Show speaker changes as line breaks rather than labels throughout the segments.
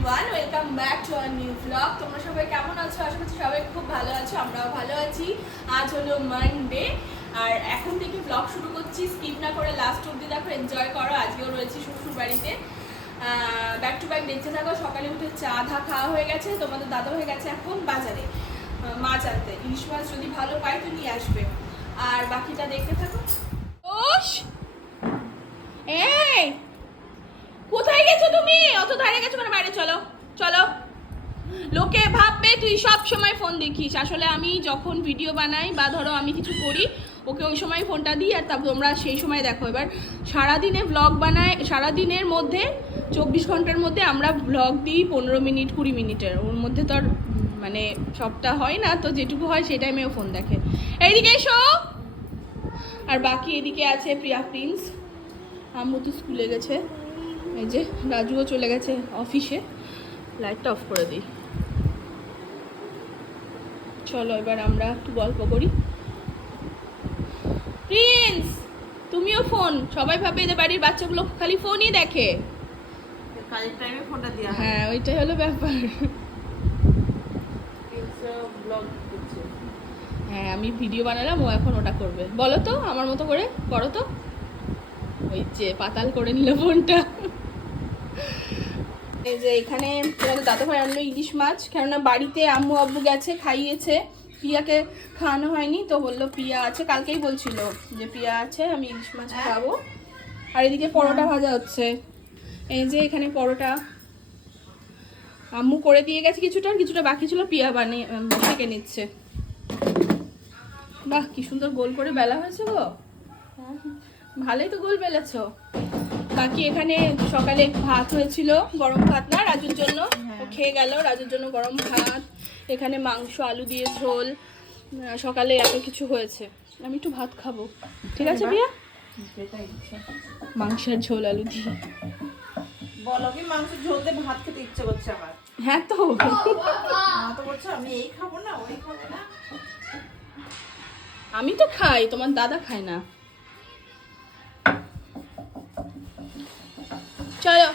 Everyone welcome back to our new blog তোমরা সবাই কেমন আছো? আশা করছি সবাই খুব ভালো আছো, আমরাও ভালো আছি। আজ হলো মানডে আর এখন থেকে ব্লগ শুরু করছি। স্কিপ না করে লাস্ট অব্দি দেখো এনজয় করো। আজকেও রয়েছি শ্বশুর বাড়িতে। ব্যাক টু ব্যাক দেখতে থাকো। সকালে উঠে চা ধা খাওয়া হয়ে গেছে। তোমাদের দাদা হয়ে গেছে এখন বাজারে। মাছ আনতে। ইলিশ মাছ যদি ভালো পাই তো নিয়ে আসবে। আর বাকিটা দেখতে থাকো। এই! কোথায় গেছো তুমি? অত ধারে গেছো কেন? বাইরে চলো চলো। লোকে ভাববে তুই সব সময় ফোন দেখিস। আসলে আমি যখন ভিডিও বানাই বা ধরো আমি কিছু করি, ওকে ওই সময় ফোনটা দিই আর তারপর তোমরা সেই সময় দেখো। এবার সারাদিনে ব্লগ বানায়, সারাদিনের মধ্যে, চব্বিশ ঘণ্টার মধ্যে আমরা ব্লগ দিই পনেরো মিনিট, কুড়ি মিনিটের। ওর মধ্যে তো আর মানে সবটা হয় না, তো যেটুকু হয় সেই টাইমেও ফোন দেখে। এইদিকে এসো! আর বাকি এদিকে আছে প্রিয়া প্রিন্স। আম্মু তো স্কুলে গেছে। এই যে রাজুও চলে গেছে অফিসে। লাইটটা অফ করে দিই। চলো এবার আমরা একটু গল্প করি। প্রিন্স তুমিও ফোন সবাই ভাবে এদের বাড়ির বাচ্চাগুলো খালি ফোনই দেখে।
কাজের টাইমে ফোনটা দেওয়া হ্যাঁ।
ওইটাই হলো ব্যাপার। হ্যাঁ আমি ভিডিও বানালাম ও এখন ওটা করবে। বলো তো আমার মতো করে করো তো। ওই যে পাতাল করে নিল ফোনটা এই যে এখানে তোমাদের দাদা ভাই আনলো ইলিশ মাছ কেননা বাড়িতে আম্মু আব্বু গেছে খাইয়েছে। পিয়াকে খাওয়ানো হয়নি তো বলল পিয়া আছে কালকেই বলছিল যে পিয়া আছে আমি ইলিশ মাছ খাব। আর এদিকে পরোটা ভাজা হচ্ছে। এই যে এখানে পরোটা। আম্মু করে দিয়ে গেছে কিছুটা আর কিছুটা বাকি ছিল পিয়া বানিয়ে সেঁকে নিচ্ছে। বাহ কি সুন্দর গোল করে বেলা হয়েছে গো। ভালোই তো গোল বেলেছ। বাকি এখানে সকালে ভাত হয়েছিল গরম ভাত না রাজুর জন্য। ও খেয়ে গেল রাজুর জন্য গরম ভাত। এখানে মাংস আলু দিয়ে ঝোল। সকালে এত কিছু হয়েছে। আমি একটু ভাত খাব। ঠিক আছে
সেটাই
মাংসের ঝোল আলু দিয়ে।
বলো কি মাংস ঝোল দিয়ে ভাত খেতে ইচ্ছে করছে আমার।
হ্যাঁ তো।
তো বলছে আমি এই খাব না ওই খাব না।
আমি তো খাই তোমার দাদা খায় না। চলো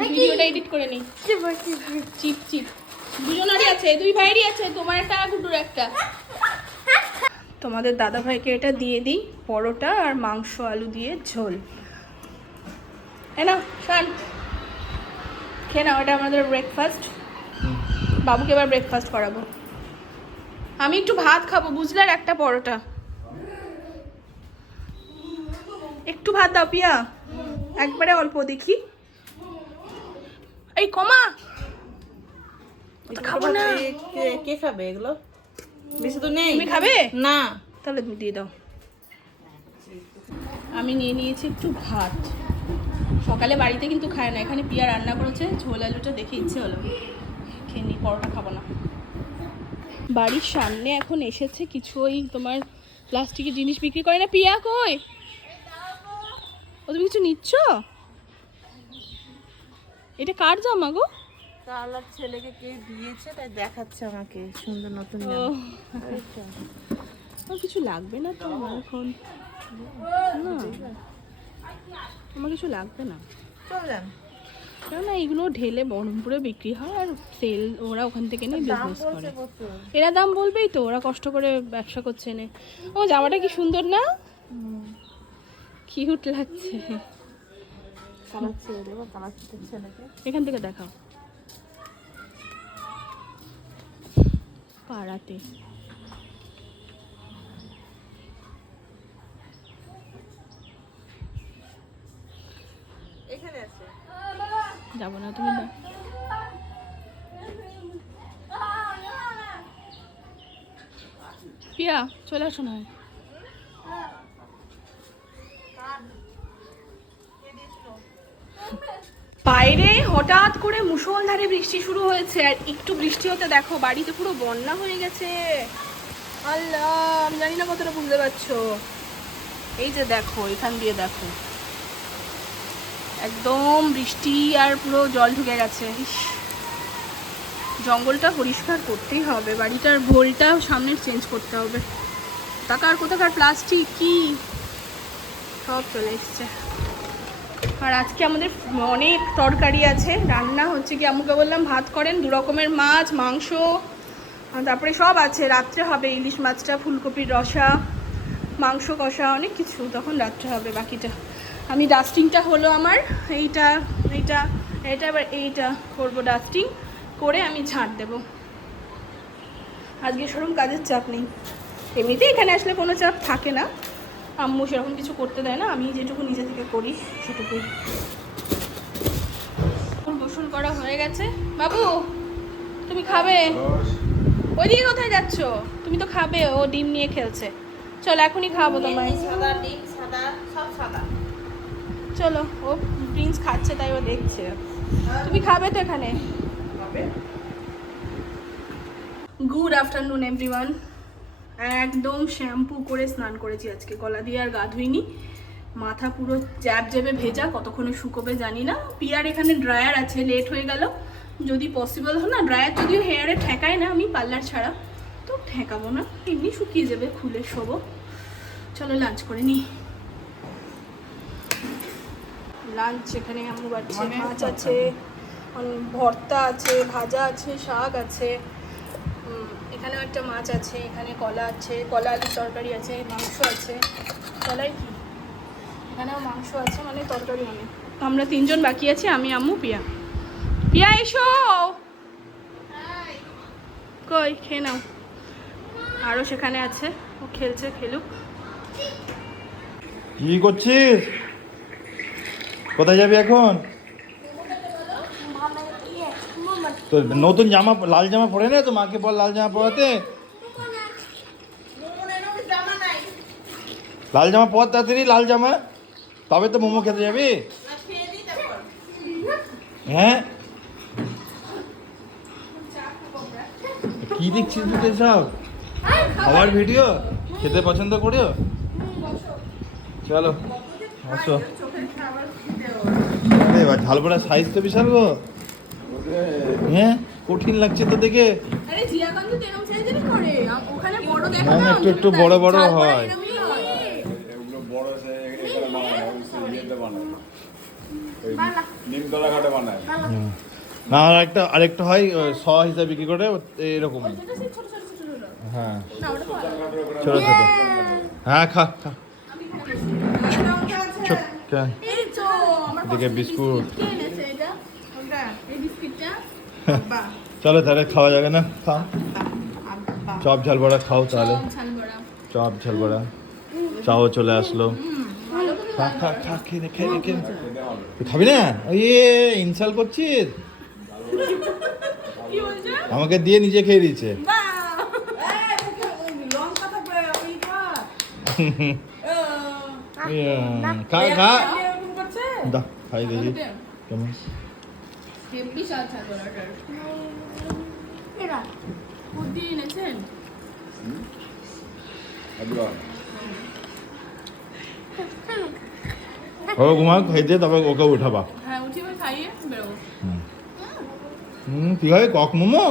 ভিডিওটা এডিট করে নি। চিপ চিপ দুজনেরই আছে দুই ভাইয়েরই আছে তোমার একটা গুডুর একটা। তোমাদের দাদা ভাইকে এটা দিয়ে দিই পরোটা আর মাংস আলু দিয়ে ঝোল। এ না শান। খেয়ে নাও এটা আমাদের ব্রেকফাস্ট বাবুকে এবার ব্রেকফাস্ট করাবো। আমি একটু ভাত খাব বুঝলে আর একটা পরোটা। একটু ভাত দাও পিয়া। একবারে অল্প দেখি। এই কমা। খাব না।
কে- খাবে এগুলো? বেশি তো নেই।
তুমি খাবে?
না।
তাহলে তুমি দিয়ে দাও। আমি নিয়ে নিয়েছি একটু ভাত। সকালে বাড়িতে কিন্তু খায় না। এখানে পিয়া রান্না করেছে ঝোল আলুটা দেখে ইচ্ছে হলো। খেয়ে নি পরোটা খাব না। বাড়ির সামনে এখন এসেছে কিছু ওই তোমার প্লাস্টিকের জিনিস বিক্রি করে না? পিয়া কই? ও তুমি কিছু নিচ্ছ? এটা কার জামা গো?
কালার ছেলেকে কে দিয়েছে তাই দেখাচ্ছে আমাকে সুন্দর নতুন জামা।
আমার কিছু লাগবে না তো আমার এখন? না। আমার কিছু লাগবে না।
চল যান।
কেননা এগুলো ঢেলে বহরমপুরে বিক্রি হয় আর সেল ওরা ওখান থেকে নিয়ে বিজনেস করে। এরা দাম বলবেই তো ওরা কষ্ট করে ব্যবসা করছে নে ও জামাটা কি সুন্দর না? কিউট লাগছে।
কালার ছেলে বা কালার ছেলেকে।
এখান থেকে দেখাও। পাড়াতে। যাব না তুমি দাও পিয়া চলে আসো না। হয়। হঠাৎ করে মুষলধারে বৃষ্টি শুরু হয়েছে, আর একটু বৃষ্টি হতে দেখো, বাড়িতে পুরো বন্যা হয়ে গেছে। আল্লাহ, আমি জানি না কতটা বুঝতে পারছ। এই যে দেখো, এখান দিয়ে দেখো। একদম বৃষ্টি আর পুরো জল ঢুকে গেছে। জঙ্গলটা পরিষ্কার করতেই হবে, বাড়িটার ভোলটা সামনের চেঞ্জ করতে হবে। টাকার কোথাকার প্লাস্টিক, কি? সব চলে এসছে। আর আজকে আমাদের অনেক তরকারি আছে। রান্না হচ্ছে কি আম্মুকে বললাম, ভাত করেন, দু রকমের মাছ, মাংস তারপরে সব আছে। রাত্রে হবে ইলিশ মাছটা, ফুলকপির রসা, মাংস কষা, অনেক কিছু। তখন রাত্রে হবে বাকিটা। আমি ডাস্টিংটা হলো আমার, এইটা এইটা, এটা, এবার এইটা করব ডাস্টিং। করে আমি ঝাঁট দেবো। আজকে সেরকম কাজের চাপ নেই। এমনিতেই এখানে আসলে কোনো চাপ থাকে না। আম্মু সেরকম কিছু করতে দেয় না আমি যেটুকু নিজে থেকে করি সেটুকুই। গোসল করা হয়ে গেছে। বাবু তুমি খাবে? ওইদিকে কোথায় যাচ্ছ? তুমি তো খাবে ও ডিম নিয়ে খেলছে। চলো এখনই খাব তোমায়।
সাদা ডিম সাদা সব সাদা।
চলো ও প্রিন্স খাচ্ছে তাই ও দেখছে। তুমি খাবে তো এখানে? Good afternoon everyone. একদম শ্যাম্পু করে স্নান করেছি আজকে। গলা দিয়ে আর গা ধুইনি। মাথা পুরো জ্যাব জ্যাবে ভেজা কতক্ষণে শুকোবে জানি না। পিয়ার এখানে ড্রায়ার আছে লেট হয়ে গেল। যদি পসিবল হয় না ড্রায়ার যদিও হেয়ারে ঠেকায় না আমি পার্লার ছাড়া তো ঠেকাবো না। এমনি শুকিয়ে যাবে খুলে শোবো। চলো লাঞ্চ করে নিই। লাঞ্চ এখানে আম্মু বাড়ছে মাছ আছে ভর্তা আছে ভাজা আছে শাক আছে। এখানেও একটা মাছ আছে, এখানে কলা আছে, কলা আলুর তরকারি আছে, মাংস আছে। কলাই কি? এখানেও মাংস আছে মানে তরকারি অনেক আমরা তিনজন বাকি আছি, আমি, আম্মু, পিয়া। পিয়া, এসো! কই, খেয়ে নাও। আরও সেখানে আছে, ও খেলছে, খেলুক।
কি করছিস? কোথায় যাবি এখন? তো নতুন জামা লাল জামা পরে নে তো মাকে বল লাল জামা পরাতে। লাল জামা পর তাড়াতাড়ি লাল জামা। তবে তো মোমো খেতে যাবি? হ্যাঁ? কি দেখছিস তুই সব খাবার ভিডিও? খেতে পছন্দ করিও? চলো আসো। আরে সাইজ তো বিশাল গো। হ্যাঁ কঠিন লাগছে তো দেখে।
আরে তো এরকম সাইজেরই করে আম- ওখানে বড় দেখো
না, একটু একটু বড় বড় হয়।
হয়।
সে সে।
না আর একটা আরেকটা হয় ওই শ হিসাবে বিক্রি করে এরকম।
সেই ছোট ছোট।
হ্যাঁ। ছোট ছোট। হ্যাঁ খা খা।
পছন্দের
বিস্কুট।
কে এনেছে এটা?
কোনটা
এই বিস্কিটটা?
বাহ
চলো তাহলে খাওয়া যাবে না? খাও চপ ঝাল বড়া খাও তাহলে।
চপ,
ঝাল বড়া। চাও চলে আসলো। খা খা খা খেয়ে নে খেয়ে খেয়ে তুই খাবি না? ওই ইনসাল করছিস? আমাকে দিয়ে নিজে খেয়ে দিয়েছে। ইয়া, খা খা। দা খাই দেখি কেমন?
এনেছেন?
ও ঘুমা খাই দিয়ে তবে ওকে উঠাবা।
হ্যাঁ, উঠিয়ে খাইয়ে বেরোবো।
হুম। কি হয় কক মোমো?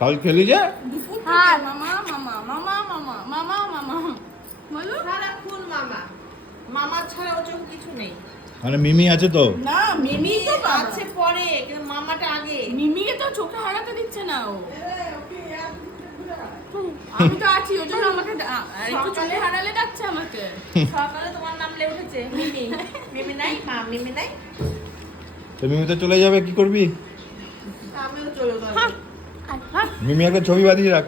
কাল খেলি যে?
থেকে মামা, মামা, মামা, মামা, মামা, মামা। বলো?
সারাক্ষণ মামা। মামা ছাড়া ও চোখ কিছু নেই।
মানে মিমি আছে তো?
না, মিমি তো
আছে পরে কিন্তু মামাটা আগে।
মিমিকে তো চোখে হারাতে দিচ্ছে না ও। আমি তো আছি ওই জন্য আমাকে একটু চোখে হারালে ডাকছে আমাকে।
সকালে তোমার নাম লে উঠেছে মিমি। মিমি নাই মা মিমি নাই।
তো মিমি তো চলে যাবে কি করবি?
আমিও চলে যাব।
মিমি একটা ছবি বাঁধিয়ে রাখ।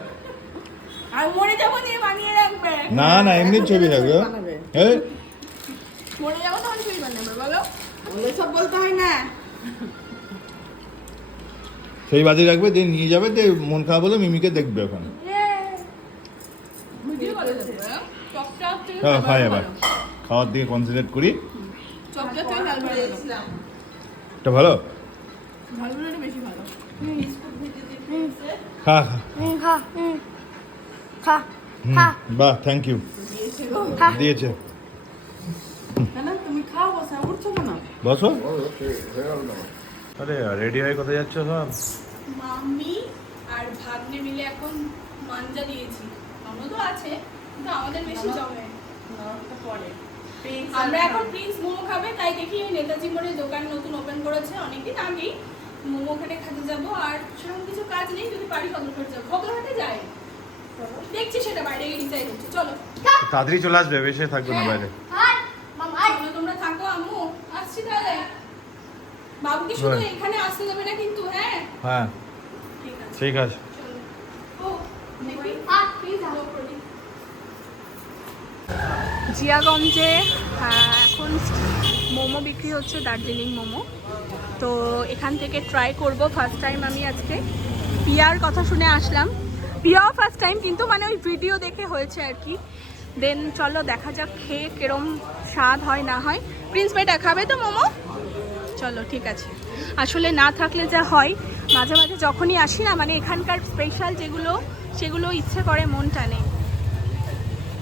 আর মরে যাব নিয়ে বানিয়ে রাখবে।
না না এমনি ছবি রাখবে। এই
মরে যাব তখন ছবি বানাবে বলো
বলে সব বলতে হয় না।
ছবি বাঁধিয়ে রাখবে দিয়ে নিয়ে যাবে দিয়ে মন খারাপ হলে মিমিকে দেখবে ওখানে।
ভিডিও করে দেবো হ্যাঁ? চপচপ থেকে
হ্যাঁ খাই এবার খাওয়ার দিকে কনসেন্ট্রেট করি। এটা ভালো? খা বাহ থ্যাংক ইউ
দিয়েছে গো
দিয়েছে
না তুমি খাও বসে
হয়ে
আরে রেডি হয়ে কোথায় যাচ্ছ সব?
মাম্মি আর ভাগ্নে মিলে এখন মাঞ্জা দিয়েছি। ননদও আছে কিন্তু আমাদের বেশি জমে।
পরে।
আমরা এখন প্রিন্স মোমো খাবে তাই দেখি নেতাজি মোড়ে দোকান নতুন ওপেন করেছে অনেকদিন আগেই মোমো খেতে খেতে যাব আর সেরকম কিছু কাজ নেই যদি পারি কদলঘাটে যাব। কদলঘাটে যাই। দেখছি সেটা বাইরে গিয়ে ডিসাইড হচ্ছে চলো।
তাড়াতাড়ি চলে আসবে বেশি থাকবে না বাইরে
হাই মাম হাই
চলো তোমরা থাকো আম্মু আসছি তাহলে বাবুকে শুধু এখানে আসতে দেবে না কিন্তু হ্যাঁ?
হ্যাঁ।
ঠিক আছে। জিয়াগঞ্জে এখন মোমো বিক্রি হচ্ছে দার্জিলিং মোমো। তো এখান থেকে ট্রাই করব ফার্স্ট টাইম আমি আজকে। পিয়ার কথা শুনে আসলাম। পিয়াও ফার্স্ট টাইম কিন্তু মানে ওই ভিডিও দেখে হয়েছে আর কি। দেন চলো দেখা যাক খেয়ে কিরম স্বাদ হয় না হয়। প্রিন্স বেটা খাবে তো মোমো? চলো, ঠিক আছে। আসলে না থাকলে যা হয়, মাঝে মাঝে যখনই আসি না মানে এখানকার স্পেশাল যেগুলো, সেগুলো ইচ্ছে করে মন টানে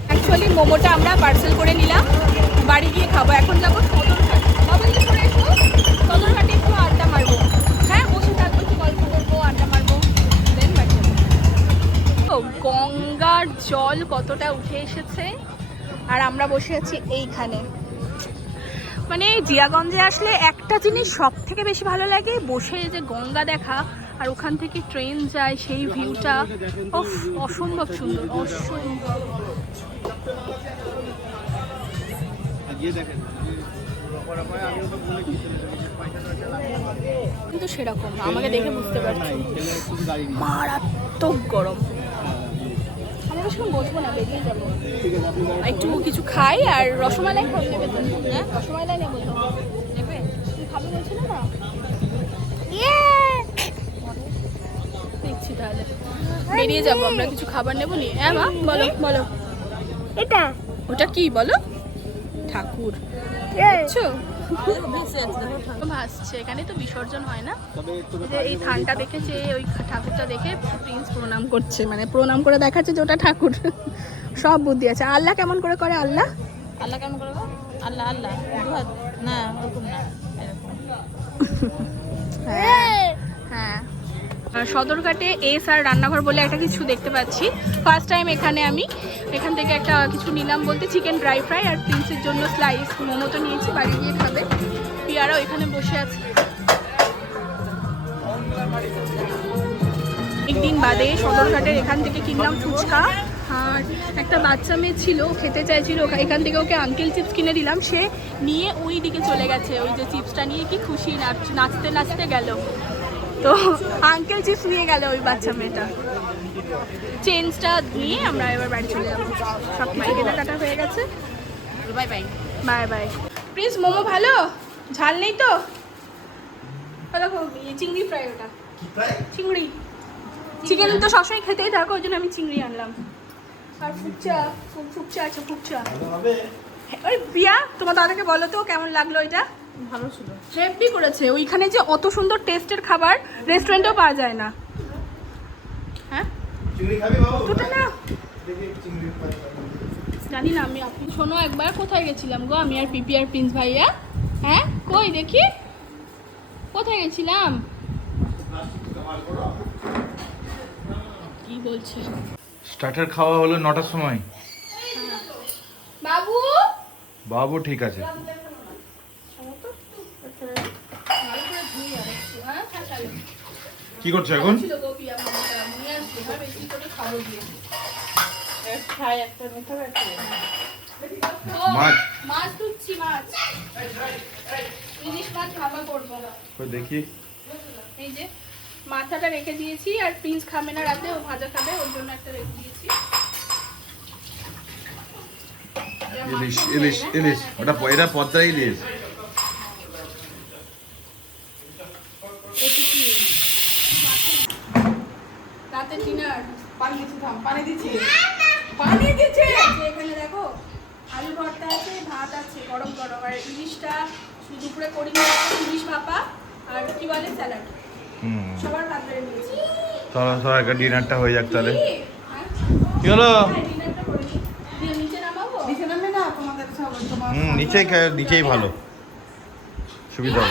অ্যাকচুয়ালি মোমোটা আমরা পার্সেল করে নিলাম, বাড়ি গিয়ে খাব। এখন যাব আড্ডা মারবো। হ্যাঁ থাকব আড্ডা মারবো। দেন গঙ্গার জল কতটা উঠে এসেছে? আর আমরা বসে আছি এইখানে। মানে জিয়াগঞ্জে আসলে একটা জিনিস সব থেকে বেশি ভালো লাগে, বসে যে গঙ্গা দেখা আর ওখান থেকে ট্রেন যায়, সেই ভিউটা অসম্ভব সুন্দর কিন্তু সেরকম আমাকে দেখে বুঝতে পারছি। মারাত্মক গরম। বেশিক্ষণ বসবো না বেরিয়ে যাব। একটু কিছু খাই আর রসমালাই খাবে নেবে তো? হ্যাঁ রসমালাই নেব তো। নেবে তুমি খাবে বলছিলে না? দেখছি তাহলে। বেরিয়ে যাব আমরা কিছু খাবার নেব নি হ্যাঁ মা বলো বলো।
এটা।
ওটা কি বলো? ঠাকুর। বুঝছ? ভাসছে এখানে তো বিসর্জন হয় না? এই থানটা দেখেছে এই ঠাকুরটা দেখে প্রিন্স প্রণাম করছে মানে প্রণাম করে দেখাচ্ছে যে ওটা ঠাকুর। সব বুদ্ধি আছে। আল্লাহ কেমন করে করে আল্লাহ?
আল্লাহ কেমন করে আল্লাহ আল্লাহ। না ওরকম না।
হ্যাঁ হ্যাঁ। সদরঘাটে এস আর রান্নাঘর বলে একটা কিছু দেখতে পাচ্ছি। ফার্স্ট টাইম এখানে আমি। এখান থেকে একটা কিছু নিলাম বলতে চিকেন ড্রাই ফ্রাই আর প্রিন্সের জন্য স্লাইস মোমো তো নিয়েছি, বাড়ি গিয়ে খাবে। পিয়ারাও এখানে বসে আছে। একদিন বাদে সদরঘাটের এখান থেকে কিনলাম ফুচকা। আর একটা বাচ্চা মেয়ে ছিল খেতে চাইছিল এখান থেকে ওকে আঙ্কেল চিপস কিনে দিলাম। সে নিয়ে ওই দিকে চলে গেছে। ওই যে চিপসটা নিয়ে কি খুশি নাচ- নাচতে নাচতে গেল। তো আঙ্কেল চিপস নিয়ে গেল ওই বাচ্চা মেয়েটা। চেঞ্জটা নিয়ে আমরা এবার বাড়ি চলে যাব। সব কিছু কেনাকাটা হয়ে গেছে।
Bye bye
bye bye please momo ভালো? ঝাল নেই তো? দেখো চিংড়ি ফ্রাই ওটা। চিংড়ি। চিকেন তো সবসময় খেতেই থাকো ওই জন্য আমি চিংড়ি আনলাম। আর ফুকচা ফুকচা আছে ফুকচা ওই প্রিয়া তোমার দাদাকে বলো তো কেমন লাগল এটা
ভালো ছিল।
হেভি করেছে? ওইখানে যে অত সুন্দর টেস্টের খাবার রেস্টুরেন্টেও পাওয়া যায় না। হ্যাঁ?
চিংড়ি খাবি বাবু?
দুটো না জানি না আমি আপনি শোনো একবার কোথায় গেছিলাম গো? আমি আর পিপি আর প্রিন্স ভাইয়া। হ্যাঁ? কই দেখি। কোথায় গেছিলাম? কি বলছে?
স্টার্টার খাওয়া হলো নটার সময়।
বাবু?
বাবু ঠিক আছে কি করছ এখন
ছিল গো পিয়া মামাটা, নিয়ে আসবে, এবার বেশি করে খাব দিয়ে।
খাই একটা মিঠা আছে
ও,
মাছ।
মাছ ধুচ্ছি মাছ ইলিশ মাছ ভাপা করব
কই দেখি।
এই যে মাথাটা রেখে দিয়েছি আর প্রিন্স খাবে না রাতে ও ভাজা খাবে ওর জন্য একটা রেখে দিয়েছি।
ইলিশ ইলিশ ইলিশ ওটা প- এটা পদ্মা ইলিশ।
রাতে ডিনার
পানি দিচ্ছি থাম পানি দিচ্ছি।
পানি দিচ্ছে। এখানে দেখো আলু ভর্তা আছে ভাত আছে গরম গরম। আর ইলিশটা দুপুরে করি ইলিশ ভাপা আর কি বলে স্যালাড।
হুম।
সবার নিয়েছি।
চলো একটা ডিনারটা হয়ে যাক তাহলে।
কি? হ্যাঁ?
হলো?
হ্যাঁ,
নিচেই নিচেই ভালো। সুবিধা।